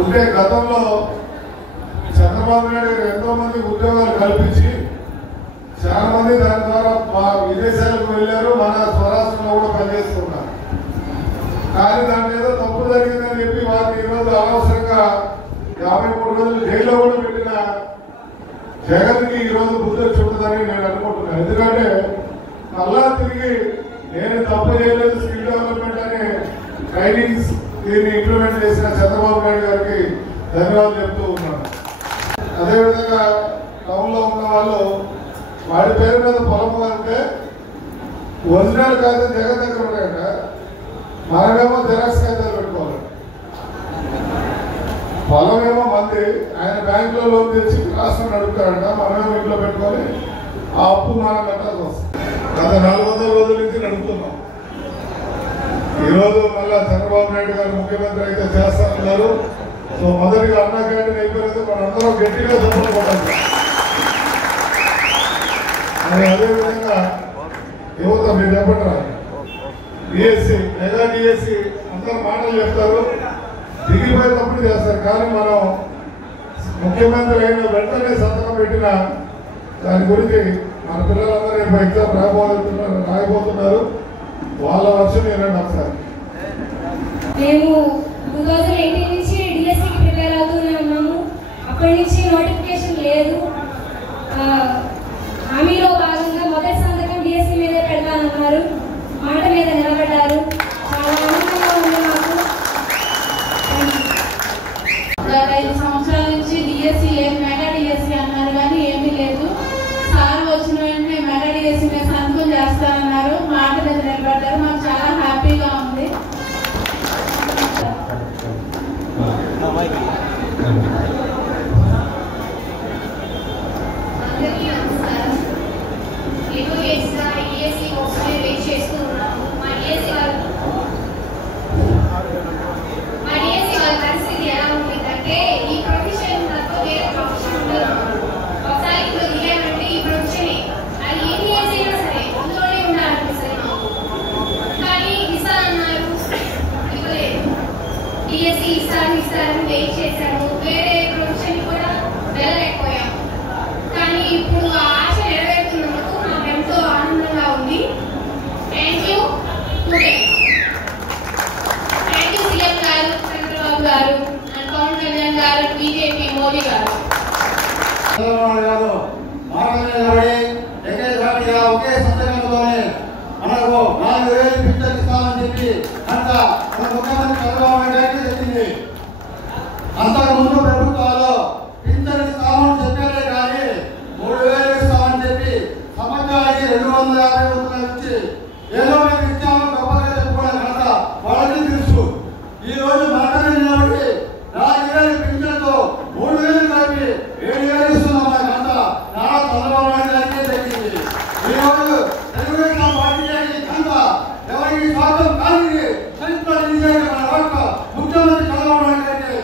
ఉంటే గతంలో చంద్రబాబు నాయుడు గారు ఎంతో మంది ఉద్యోగాలు కల్పించి చాలా మంది దాని ద్వారా విదేశాలకు వెళ్ళారు, మన స్వరాష్ట్రంలో కూడా పనిచేస్తున్నారు. కానీ దాని ఏదో తప్పు జరిగిందని చెప్పి వారిని ఈరోజు అనవసరంగా 53 రోజులు జైల్లో కూడా పెట్టిన జగన్కి ఈరోజు బుద్ధి చూడదని నేను అనుకుంటున్నాను. ఎందుకంటే మళ్ళా తిరిగి నేను తప్పు చేయలేదు, స్కిల్ డెవలప్మెంట్ అనే ట్రైనింగ్స్ దీన్ని ఇంప్లిమెంట్ చేసిన చంద్రబాబు నాయుడు గారికి ధన్యవాదాలు చెప్తూ ఉన్నాను. అదేవిధంగా టౌన్లో ఉన్న వాళ్ళు వాడి పేరు మీద పొలం అంటే ఒరిజినల్ కాదు జగన్ దగ్గర ఉంటాయంట, మనమేమో జిరాక్స్ కాగితాలు పెట్టుకోవాలి. పొలమేమో మంది, ఆయన బ్యాంకులో లోన్ తెచ్చి రాష్ట్రం నడుపుతాడంట, మనమేమో ఇంట్లో పెట్టుకొని ఆ అప్పు మనం కట్టాల్సి వస్తుంది. గత 400 రోజుల నుంచి నడుపుతున్నాం. ఈరోజు మళ్ళా చంద్రబాబు నాయుడు గారు ముఖ్యమంత్రి అయితే చేస్తానన్నారు. సో మొదటిగా అన్నా క్యాంటీన్ అయిపోయినందుకు మనందరం గట్టిగా చెప్పలు కొట్టాలి. మరి అదేవిధంగా యువత మీరు చెప్పండి, డిఎస్సి మెగా డిఎస్సి అందరూ మాటలు చెప్తారు, దిగిపోయేటప్పుడు చేస్తారు. కానీ మనం ముఖ్యమంత్రి అయిన వెంటనే సంతకం పెట్టిన దాని గురించి మన పిల్లలందరూ రేపు ఎగ్జామ్ రాయబోతున్నారు. వాళ్ళ వర్షం వినండి ఒకసారి. మేము 2018 నుంచి డిఎస్సికి ప్రిపేర్ అవుతూనే ఉన్నాము. అప్పటి నుంచి నోటిఫికేషన్ లేదు. హామీలో భాగంగా మొదటి సంతకం డిఎస్సి మీద పెడతానన్నారు, మాట మీద నిలబడ్డారు. చాలా ఆనందంగా ఉంది మాకు. గత 5 సంవత్సరాల నుంచి డిఎస్సి లేదు, మెగా డిఎస్సి అన్నారు కానీ ఏమీ లేదు. సార్ వచ్చిన వెంటనే మెగా డిఎస్సి మీద సంతకం చేస్తానన్నారు, మాట మీద నిలబడ్డారు. మాకు చాలా హ్యాపీగా ఉంది. ఇస్తారని వెయిట్ చేశాము, వేరే ప్రొఫెషన్ కూడా వెళ్ళలేకపోయాము. కానీ ఇప్పుడు ఆ ఆశ నెరవేరుతున్నందుకు నాకు ఎంతో ఆనందంగా ఉంది. థ్యాంక్ యూ సీఎం గారు, చంద్రబాబు గారు, అండ్ పవన్ కళ్యాణ్ గారు, బీజేపీ మోదీ గారు. ఒకే సందర్భంలోనే మనకు 4000 పింఛన్ ఇస్తామని చెప్పి అంత మన ముఖ్యమంత్రి చంద్రబాబు నాయుడు గారికి చెప్పింది. అంతకు ముందు ప్రభుత్వాలు పింఛన్ ఇస్తామని చెప్పారే కానీ 3000 ఇస్తామని చెప్పి సంవత్సరానికి 250 రూపాయలు ఇచ్చి ఏదో మేము ఇచ్చామని గొప్పగా చెప్పుకోవడం కనుక వాళ్ళకి తెలుసు. ఈ రోజు మాటలు నిలబడి 4000 పింఛన్తో 3000 కలిపి 7000 ఇస్తున్నాం కనుక నారా చంద్రబాబు నాయుడు గారికి తగ్గింది. ఈ రోజు తెలుగుదేశం పార్టీ కనుక ఎవరికి స్వార్థం కాని చరిత్ర మన రాష్ట్ర ముఖ్యమంత్రి చంద్రబాబు నాయుడు గారికి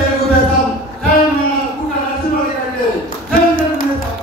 తెలుగుదేశం జై మన కూట నరసింహ గారికి జై తెలుగుదేశం.